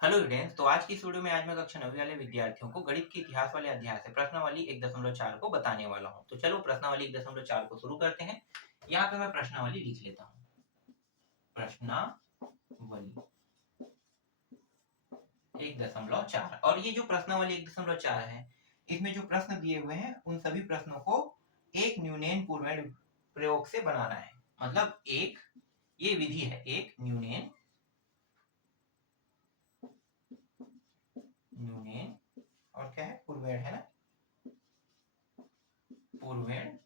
Hello students, तो आज की इस वीडियो में आज मैं कक्षा 9वीं वाले विद्यार्थियों को गणित के इतिहास वाले अध्याय से प्रश्नावली 1.4 को बताने वाला हूं। तो चलो प्रश्नावली 1.4 को शुरू करते हैं। यहाँ पे मैं प्रश्नावली लिख लेता हूँ। प्रश्नावली 1.4 और ये जो प्रश्नावली 1.4 है, इसमें जो प्रश्न दिए हुए हैं उन सभी प्रश्नों को एक न्यूनन पूर्वेण प्रयोग से बनाना है। मतलब एक ये विधि है, एक न्यूनन और क्या है, पूर्वेण है ना, पूर्वेण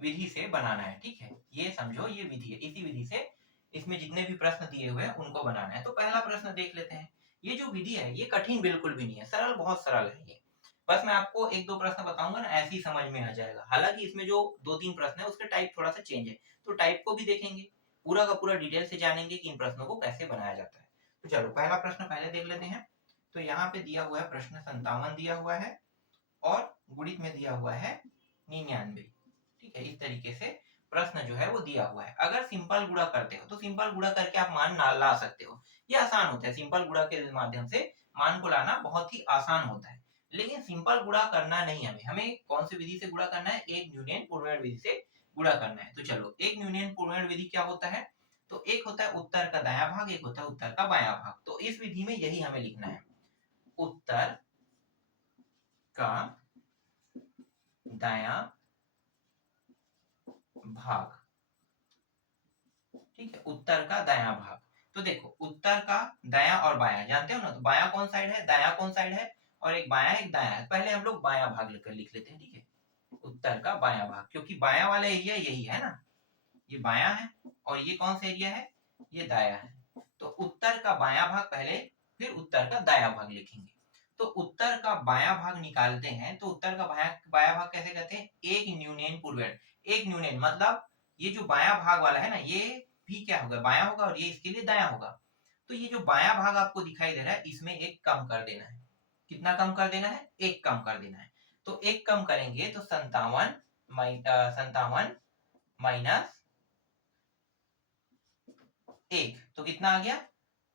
विधि से बनाना है। ठीक है, ये समझो ये विधि है। इसी विधि से इसमें जितने भी प्रश्न दिए हुए हैं उनको बनाना है। तो पहला प्रश्न देख लेते हैं। ये जो विधि है ये कठिन बिल्कुल भी नहीं है, सरल, बहुत सरल है ये। बस मैं आपको एक दो प्रश्न बताऊंगा ना, ऐसे ही समझ में आ जाएगा। हालांकि इसमें जो दो तीन प्रश्न है उसके टाइप थोड़ा सा चेंज है, तो टाइप को भी देखेंगे, पूरा का पूरा डिटेल से जानेंगे कि इन प्रश्नों को कैसे बनाया जाता है। तो चलो पहला प्रश्न पहले देख लेते हैं। तो यहाँ पे दिया हुआ है प्रश्न 57 दिया हुआ है और गुणित में दिया हुआ है 99। ठीक है, इस तरीके से प्रश्न जो है वो दिया हुआ है। अगर सिंपल गुणा करते हो तो सिंपल गुणा करके आप मान ना ला सकते हो, ये आसान होता है। सिंपल गुणा के माध्यम से मान को लाना बहुत ही आसान होता है। लेकिन सिंपल गुणा करना नहीं, हमें हमें कौन सी विधि से गुणा करना है, एक न्यूनन पूर्वेण विधि से गुणा करना है। तो चलो, एक न्यूनन पूर्वेण विधि क्या होता है, तो एक होता है उत्तर का दायां भाग, एक होता है उत्तर का बायां भाग। तो इस विधि में यही हमें लिखना है, उत्तर का दायां भाग। ठीक है, उत्तर का दायां भाग। तो देखो, उत्तर का दायां और बायां जानते हो ना, तो बायां कौन साइड है, दायां कौन साइड है, और एक बायां एक दायां है। पहले हम लोग बायां भाग लेकर लिख लेते हैं। ठीक है, उत्तर का बायां भाग, क्योंकि बायां वाला एरिया यही है ना, ये बायां है, और ये कौन सा एरिया है, ये दायां है। तो उत्तर का बायां भाग पहले, फिर उत्तर का दायां भाग लिखेंगे। तो उत्तर का बायां भाग निकालते हैं, तो उत्तर का बायां भाग कैसे कहते हैं, एक न्यूनन पूर्वेण। एक न्यूनन मतलब ये जो बायां भाग वाला है ना, ये भी क्या होगा, बायां होगा, और ये इसके लिए दायां होगा। तो ये जो बायां भाग आपको दिखाई दे रहा है, इसमें एक कम कर देना है। कितना कम कर देना है, एक कम कर देना है। तो एक कम करेंगे तो 57 माइनस एक, तो कितना आ गया,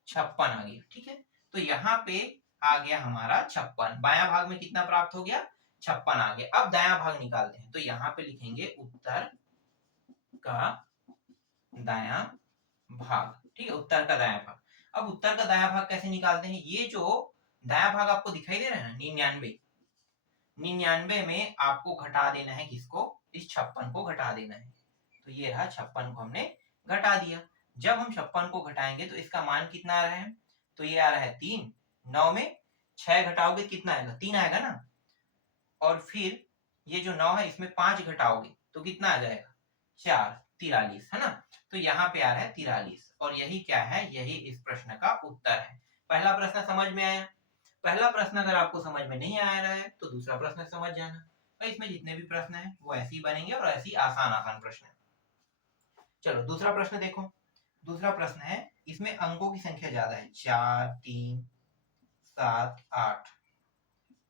56 आ गया। ठीक है, तो यहाँ पे आ गया हमारा 56। बायां भाग में कितना प्राप्त हो गया, 56 आ गया। अब दायां भाग निकालते हैं, तो यहाँ पे लिखेंगे उत्तर का दायां भाग। ठीक है, उत्तर का दायां भाग। अब उत्तर का दायां भाग कैसे निकालते हैं, ये जो दायां भाग आपको दिखाई दे रहा है ना, 99, 99 में आपको घटा देना है किसको, इस 56 को घटा देना है। तो ये रहा, 56 को हमने घटा दिया। जब हम 56 को घटाएंगे तो इसका मान कितना आ रहा है, तो ये आ रहा है 3। 9 में 6 घटाओगे कितना आएगा, 3 आएगा ना। और फिर ये जो 9 है इसमें 5 घटाओगे तो कितना आ जाएगा, 4, 43 है ना। तो यहाँ पे आ रहा है 43, और यही क्या है, यही इस प्रश्न का उत्तर है। पहला प्रश्न समझ में आया। पहला प्रश्न अगर आपको समझ में नहीं आ रहा है तो दूसरा प्रश्न समझ जाना। और इसमें जितने भी प्रश्न है वो ऐसे ही बनेंगे, और ऐसे ही आसान आसान प्रश्न है। चलो दूसरा प्रश्न देखो। दूसरा प्रश्न है, इसमें अंकों की संख्या ज्यादा है, 4, 3, 7, 8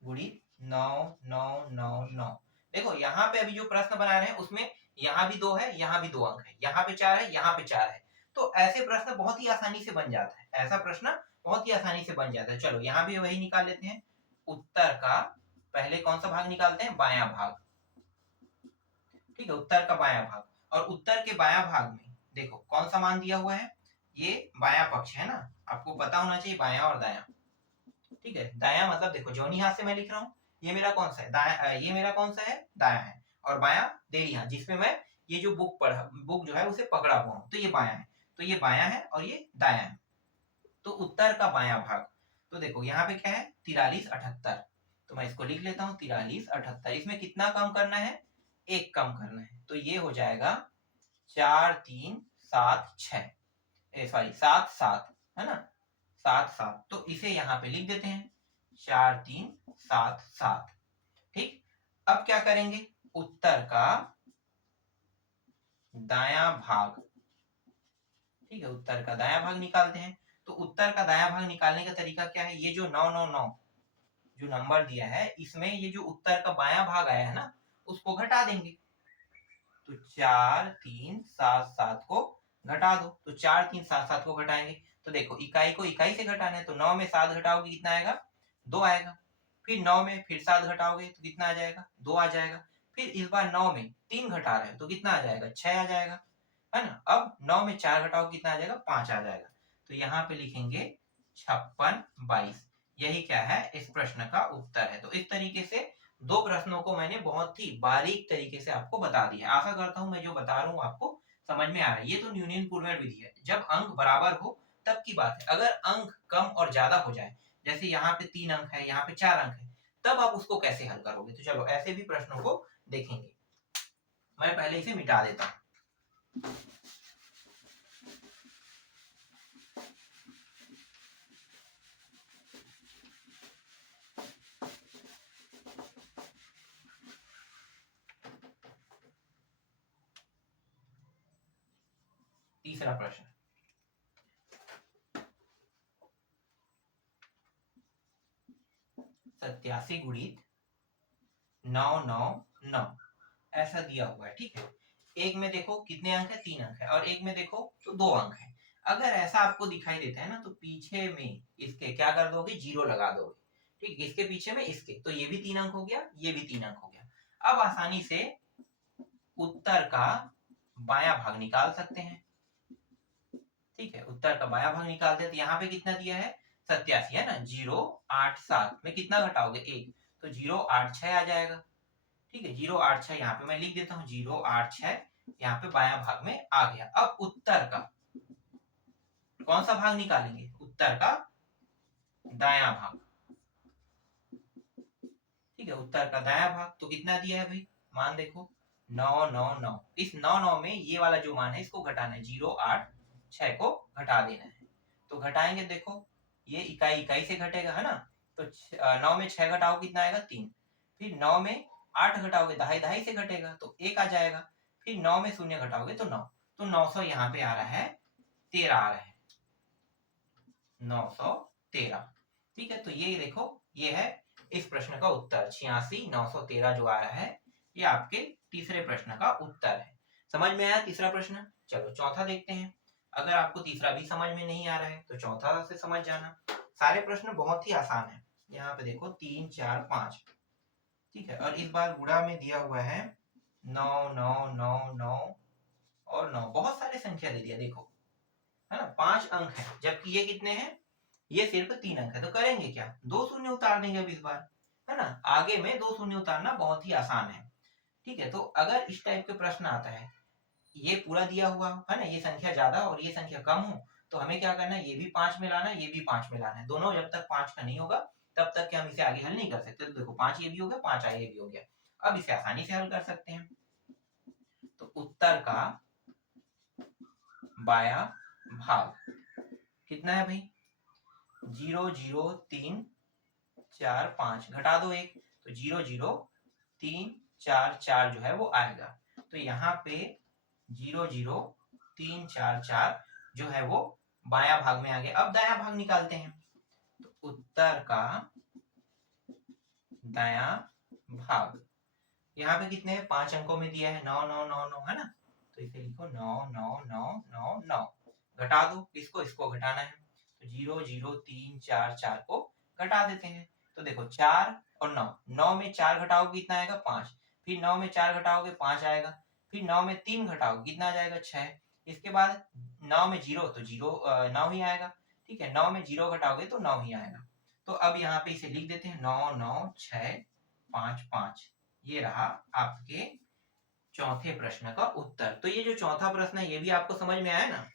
गुणित 9, 9, 9, 9। देखो यहाँ पे अभी जो प्रश्न बना रहे हैं उसमें यहाँ भी 2 है, यहाँ भी 2 अंक है, यहाँ पे 4 है, यहाँ पे 4 है। तो ऐसे प्रश्न बहुत ही आसानी से बन जाता है, ऐसा प्रश्न बहुत ही आसानी से बन जाता है। चलो यहाँ भी वही निकाल लेते हैं। उत्तर का पहले कौन सा भाग निकालते हैं, बायां भाग। ठीक है, उत्तर का बायां भाग। और उत्तर के बायां भाग में देखो कौन सा मान दिया हुआ है, ये बायां पक्ष है ना, आपको पता होना चाहिए बायां और दायां। ठीक है, दायां मतलब देखो जोनी हाथ से मैं लिख रहा हूँ, ये मेरा कौन सा है, दायां, ये मेरा कौन सा है, दायां है। और बायां देरी हाथ, जिसमें मैं ये जो बुक जो है उसे पकड़ा हुआ हूँ, तो ये बायां है। तो ये बायां है और ये दायां है। तो उत्तर का बायां भाग, तो देखो यहाँ पे क्या है, 43, 78। तो मैं इसको लिख लेता हूँ, 43, 78। इसमें कितना कम करना है, एक कम करना है। तो ये हो जाएगा 4, 3, 7, 6, सॉरी 7, 7 है ना, 7, 7। तो इसे यहाँ पे लिख देते हैं, 4, 3, 7, 7। ठीक, अब क्या करेंगे, उत्तर का दायां भाग। ठीक है, उत्तर का दायां भाग निकालते हैं। तो उत्तर का दायां भाग निकालने का तरीका क्या है, ये जो 999 जो नंबर दिया है, इसमें ये जो उत्तर का बायां भाग आया है ना, उसको घटा देंगे। तो 4, 3, 7, 7 को घटा दो, तो 4, 3, 7, 7 को घटाएंगे तो देखो इकाई को इकाई से घटाना है, तो 9 में 7 घटाओगे कितना आएगा, 2 आएगा। फिर 9 में फिर 7 घटाओगे तो कितना आ जाएगा, 2 आ जाएगा। फिर इस बार 9 में 3 घटा रहे हो तो कितना आ जाएगा, 6 आ जाएगा, है ना। अब 9 में 4 घटाओ कितना आ जाएगा, 5 आ जाएगा। तो यहाँ पे लिखेंगे 56 22। यही क्या है, इस प्रश्न का उत्तर है। तो इस तरीके से दो प्रश्नों को मैंने बहुत ही बारीक तरीके से आपको बता दिया। आशा करता हूँ मैं जो बता रहा हूँ आपको समझ में आ रहा है। ये तो यूनियन पुलमेट विधि है, जब अंक बराबर हो तब की बात है। अगर अंक कम और ज्यादा हो जाए, जैसे यहाँ पे 3 अंक है, यहाँ पे 4 अंक है, तब आप उसको कैसे हल करोगे। तो चलो ऐसे भी प्रश्नों को देखेंगे। मैं पहले इसे मिटा देता हूँ। तीसरा प्रश्न, 87 गुणित 999 ऐसा दिया हुआ है, ठीक है। एक में देखो कितने अंक है, 3 अंक है, और एक में देखो तो 2 अंक है। अगर ऐसा आपको दिखाई देता है ना, तो पीछे में इसके क्या कर दोगे, 0 लगा दोगे, ठीक। इसके पीछे में इसके, तो ये भी 3 अंक हो गया, ये भी 3 अंक हो गया। अब आसानी से उत्तर का बायां भाग निकाल सकते हैं, ठीक है। उत्तर का बायां भाग निकालते हैं, तो यहाँ पे कितना दिया है, 87 है ना। 087 में कितना घटाओगे, 1, तो 086 आ जाएगा, ठीक है। 086 यहाँ पे मैं लिख देता हूँ, 086 यहाँ पे बायां भाग में आ गया। अब उत्तर का कौन सा भाग निकालेंगे, उत्तर का दायां भाग, ठीक है। उत्तर का दायां भाग तो कितना दिया है भाई, मान देखो 999। इस 99 में ये वाला जो मान है इसको घटाना है, 086 को घटा देना है। तो घटाएंगे, देखो ये इकाई इकाई से घटेगा, है ना। तो 9 में 6 घटाओ कितना आएगा, 3। फिर 9 में 8 घटाओगे दहाई दहाई से घटेगा, तो 1 आ जाएगा। फिर 9 में 0 घटाओगे तो 9। तो 900 यहाँ पे आ रहा है, 13 आ रहा है, 913, ठीक है। तो ये देखो, ये है इस प्रश्न का उत्तर, 86 913 जो आ रहा है, ये आपके तीसरे प्रश्न का उत्तर है। समझ में आया तीसरा प्रश्न। चलो चौथा देखते हैं। अगर आपको तीसरा भी समझ में नहीं आ रहा है तो चौथा से समझ जाना। सारे प्रश्न बहुत ही आसान है। यहाँ पे देखो 3 4 5, ठीक है। और इस बार गुणा में दिया हुआ है 9 9 9 9 और 9, बहुत सारे संख्या दे दिया, देखो, है ना। 5 अंक है, जबकि ये कितने हैं, ये सिर्फ 3 अंक है। तो करेंगे क्या, 2 शून्य उतार देंगे अब इस बार, है ना। आगे में 2 शून्य उतारना बहुत ही आसान है, ठीक है। तो अगर इस टाइप के प्रश्न आता है, ये पूरा दिया हुआ है ना, ये संख्या ज्यादा और ये संख्या कम हो, तो हमें क्या करना है, ये भी 5 में लाना है, ये भी 5 में लाना है। दोनों जब तक 5 का नहीं होगा तब तक कि हम इसे आगे हल नहीं कर सकते। तो देखो 5 ये भी हो गया, 5 ये भी हो गया। अब इसे आसानी से हल कर सकते हैं। तो उत्तर का बाया भाग कितना है भाई, 0 0 3 4 5, घटा दो 1, तो 0 0 3 4 4 जो है वो आएगा। तो यहाँ पे 0 0 3 4 4 जो है वो बायां भाग में आ गया। अब दायां भाग निकालते हैं। तो उत्तर का दायां भाग, यहाँ पे कितने हैं, 5 अंकों में दिया है, 9 9 9 9, है ना। तो इसे लिखो 9 9 9 9 9, घटा दो, इसको इसको घटाना है, तो 0 0 3 4 4 को घटा देते हैं। तो देखो 4 और 9, 9 में 4 घटाओगे कितना आएगा, 5। फिर 9 में 4 घटाओगे 5 आएगा। फिर 9 में 3 घटाओगे कितना आ जाएगा, 6। इसके बाद 9 में 0 तो 0 9 ही आएगा, ठीक है। 9 में 0 घटाओगे तो 9 ही आएगा। तो अब यहाँ पे इसे लिख देते हैं, 9 9 6 5 5। ये रहा आपके चौथे प्रश्न का उत्तर। तो ये जो चौथा प्रश्न है ये भी आपको समझ में आया ना।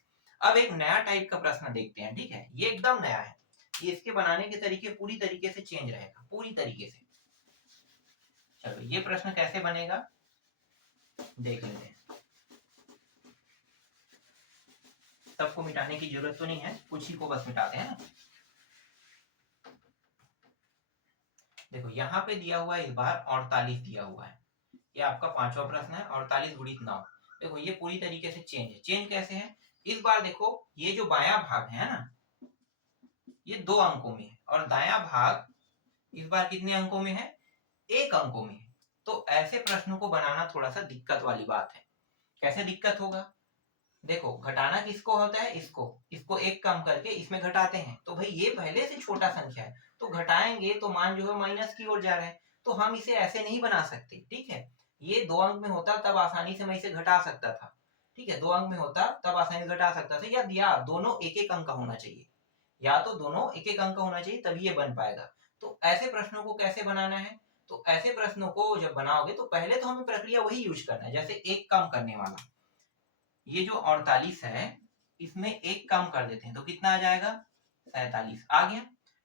अब एक नया टाइप का प्रश्न देखते हैं, ठीक है। ये एकदम नया है, ये इसके बनाने के तरीके पूरी तरीके से चेंज रहेगा, पूरी तरीके से। चलो ये प्रश्न कैसे बनेगा देख लेते हैं। सबको मिटाने की जरूरत तो नहीं है, कुछ ही को बस मिटाते हैं ना। देखो यहाँ पे दिया हुआ है इस बार 48 दिया हुआ है। ये आपका पांचवा प्रश्न है, 48 गुणित 9। देखो ये पूरी तरीके से चेंज है। चेंज कैसे है, इस बार देखो ये जो बायां भाग है ना, ये 2 अंकों में है, और दायां भाग इस बार कितने अंकों में है, 1 अंकों में है। तो ऐसे प्रश्नों को बनाना थोड़ा सा दिक्कत वाली बात है। कैसे दिक्कत होगा, देखो घटाना किसको होता है, इसको एक कम करके इसमें घटाते हैं, तो भाई ये पहले से छोटा संख्या है तो घटाएंगे तो मान जो है माइनस की ओर जा रहा है, तो हम इसे ऐसे नहीं बना सकते, ठीक है। ये 2 अंक में होता तब आसानी से मैं इसे घटा सकता था, ठीक है, 2 अंक में होता तब आसानी से घटा सकता था, या दोनों एक एक अंक का होना चाहिए, या तो दोनों एक एक अंक का होना चाहिए तभी ये बन पाएगा। तो ऐसे प्रश्नों को कैसे बनाना है, तो ऐसे प्रश्नों को जब बनाओगे तो पहले तो हमें प्रक्रिया वही यूज करना है, जैसे एक कम करने वाला, ये जो 48 है इसमें एक कम कर देते हैं तो कितना आ जाएगा, 47 आ गया,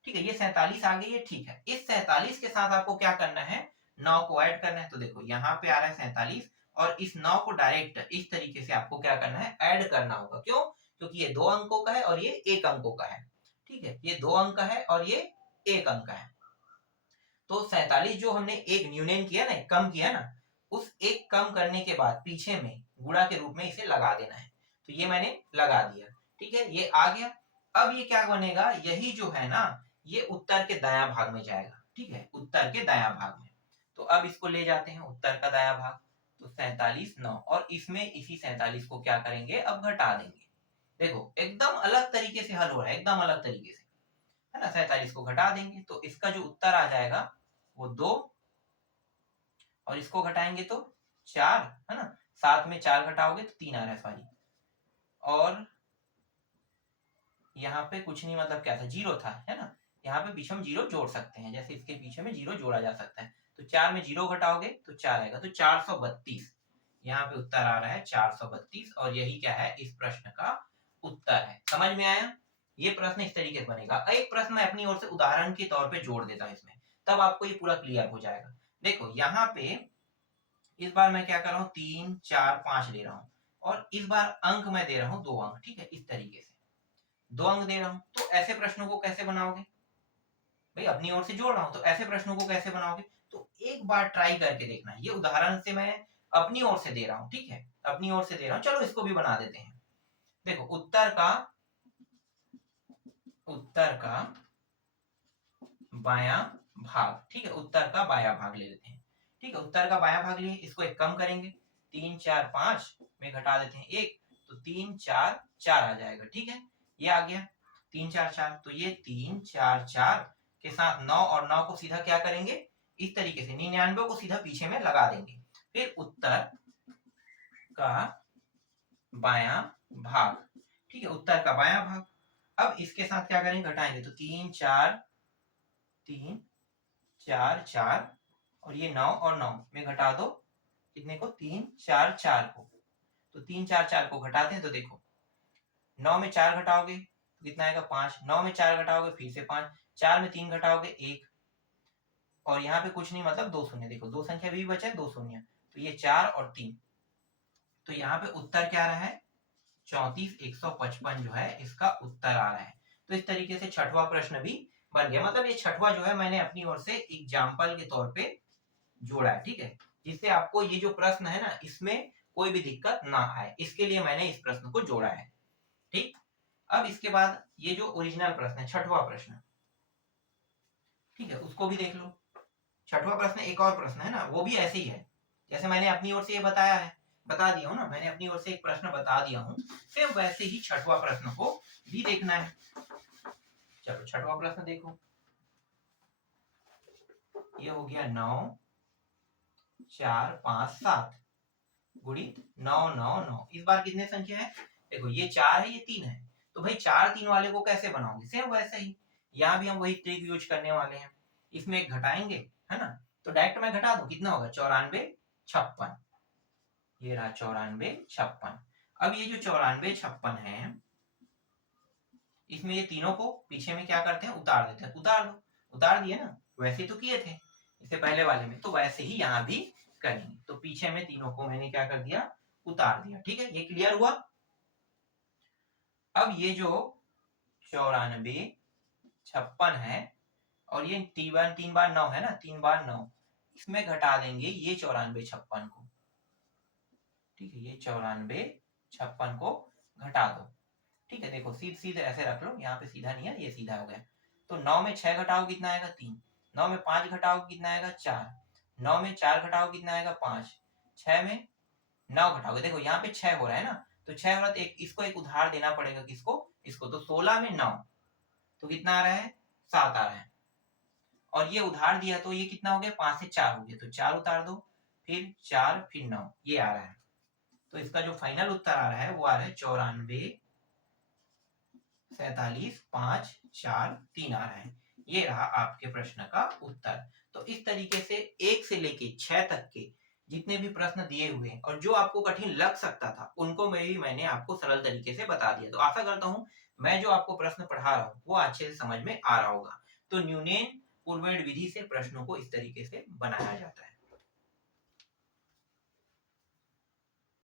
ठीक है, ये 47 आ गई, ये ठीक है। इस 47 के साथ आपको क्या करना है, 9 को ऐड करना है, तो देखो यहाँ पे आ रहा है 47 और इस 9 को डायरेक्ट इस तरीके से आपको क्या करना है, ऐड करना होगा, क्यों, क्योंकि ये 2 अंकों का है और ये 1 अंकों का है, ठीक है, ये 2 अंक का है और ये 1 अंक का है। तो 47 जो हमने एक न्यूनयन किया ना, कम किया ना, उस एक कम करने के बाद पीछे में गुणा के रूप में इसे लगा देना है, तो ये मैंने लगा दिया, ठीक है, ये आ गया। अब ये क्या बनेगा, यही जो है ना ये उत्तर के दायां भाग में जाएगा, ठीक है, उत्तर के दायां भाग में। तो अब इसको ले जाते हैं उत्तर का दायां भाग, तो 47 9 और इसमें इसी 47 को क्या करेंगे, अब घटा देंगे। देखो एकदम अलग तरीके से हल हो रहा है, एकदम अलग तरीके से, है ना, 47 को घटा देंगे तो इसका जो उत्तर आ जाएगा वो 2, और इसको घटाएंगे तो 4, है ना, 7 में 4 घटाओगे तो 3 आ रहा है, सॉरी, और यहाँ पे कुछ नहीं, मतलब क्या था, जीरो था, है ना, यहाँ पे पीछे हम जीरो जोड़ सकते हैं, जैसे इसके पीछे में जीरो जोड़ा जा सकता है, तो 4 में जीरो घटाओगे तो 4 आएगा, तो 432 यहाँ पे उत्तर आ रहा है 432, और यही क्या है, इस प्रश्न का उत्तर है। समझ में आया, ये प्रश्न इस तरीके से बनेगा। एक प्रश्न मैं अपनी ओर से उदाहरण के तौर पे जोड़ देता हूँ इसमें, तब आपको ये पूरा क्लियर हो जाएगा। देखो यहाँ पे इस बार मैं क्या कर रहा हूँ, 3 4 5 ले रहा हूँ, और इस बार अंक मैं दे रहा हूँ 2 अंक, ठीक है, इस तरीके से 2 अंक दे रहा हूँ। तो ऐसे प्रश्नों को कैसे बनाओगे, भाई अपनी ओर से जोड़ रहा हूँ, तो ऐसे प्रश्नों को कैसे बनाओगे, तो एक बार ट्राई करके देखना, ये उदाहरण से मैं अपनी ओर से दे रहा हूँ, ठीक है, अपनी ओर से दे रहा हूँ, चलो इसको भी बना देते हैं। देखो उत्तर का बायां भाग, ठीक है, उत्तर का बायां भाग ले लेते हैं, ठीक है, उत्तर का बायां भाग लिए, इसको एक कम करेंगे, 3 4 5 में घटा देते हैं 1, तो 3 4 4 आ जाएगा, ठीक है, ये आ गया 3 4 4, तो ये 3 4 4 के साथ 9 और 9 को सीधा क्या करेंगे, इस तरीके से 99 को सीधा पीछे में लगा देंगे, फिर उत्तर का बायां भाग, ठीक है, उत्तर का बायां भाग। अब इसके साथ क्या करेंगे, घटाएंगे, तो 3 4 3 4 4 और ये 9 और 9 में घटा दो, कितने को, 3 4 4 को, तो 3 4 4 को घटाते हैं, तो देखो 9 में 4 घटाओगे तो कितना आएगा, 5, 9 में 4 घटाओगे फिर से 5, 4 में 3 घटाओगे 1, और यहाँ पे कुछ नहीं, मतलब 2 शून्य, देखो 2 संख्या भी बचा है, 2 शून्य, तो ये 4 और 3, तो यहाँ पे उत्तर क्या रहा है, 34,155 जो है इसका उत्तर आ रहा है। तो इस तरीके से छठवां प्रश्न भी बन गया, मतलब ये छठवां जो है मैंने अपनी ओर से एग्जाम्पल के तौर पे जोड़ा है, ठीक है, जिससे आपको ये जो प्रश्न है ना इसमें कोई भी दिक्कत ना आए, इसके लिए मैंने इस प्रश्न को जोड़ा है, ठीक। अब इसके बाद ये जो ओरिजिनल प्रश्न है, छठवां प्रश्न, ठीक है, उसको भी देख लो। छठवां प्रश्न एक और प्रश्न है ना, वो भी ऐसे ही है, जैसे मैंने अपनी ओर से ये बताया है, बता दिया हूँ ना, मैंने अपनी ओर से एक प्रश्न बता दिया हूँ, फिर वैसे ही छठवां प्रश्न को भी देखना है। चलो छठवां प्रश्न देखो, ये हो गया 9 4 5 7 गुणित 9 9 9, इस बार कितने संख्या है, देखो ये 4 है, ये 3 है, तो भाई 4 3 वाले को कैसे बनाओगे, सेम वैसे ही यहाँ भी हम वही ट्रिक यूज करने वाले हैं, इसमें एक घटाएंगे, है ना, तो डायरेक्ट मैं घटा दूं, कितना होगा, 94 56, ये रहा 94 56। अब ये जो 94 56 है, इसमें ये तीनों को पीछे में क्या करते हैं, उतार देते हैं, उतार दो, उतार दिए ना, वैसे तो किए थे इससे पहले वाले में, तो वैसे ही यहाँ भी करेंगे, तो पीछे में तीनों को मैंने क्या कर दिया, उतार दिया, ठीक है, ये क्लियर हुआ। अब ये जो 94 56 है, और ये 3 बार 9 है ना, 3 बार 9, इसमें घटा देंगे ये 94 56 को, ठीक है, ये 94 56 को घटा दो, ठीक है, देखो सीधे ऐसे रख लो, यहाँ पे सीधा नहीं है, ये सीधा हो गया, तो 9 में 6 घटाओ कितना आएगा, 3, 9 में 5 घटाओ कितना आएगा, 4, 9 में 4 घटाओ कितना आएगा, 5, 6 में 9 घटाओगे, देखो यहाँ पे 6 हो रहा है ना, तो 6 और 1 इसको एक उधार देना पड़ेगा, किसको, इसको। तो 16 में 9 तो कितना आ रहा है, 7 आ रहा है। और ये उधार दिया तो ये कितना हो गया, 5 से 4 हो गया, तो 4 उतार दो, फिर 4 फिर 9, ये आ रहा है। तो इसका जो फाइनल उत्तर आ रहा है वो आ रहा है 94 47 5 4 3 आ रहा है। ये रहा आपके प्रश्न का उत्तर। तो इस तरीके से 1 से लेके 6 तक के जितने भी प्रश्न दिए हुए हैं और जो आपको कठिन लग सकता था उनको मैंने आपको सरल तरीके से बता दिया। तो आशा करता हूं मैं जो आपको प्रश्न पढ़ा रहा हूं वो अच्छे से समझ में आ रहा होगा। तो न्यूनैन पूर्वेण विधि से प्रश्नों को इस तरीके से बनाया जाता है।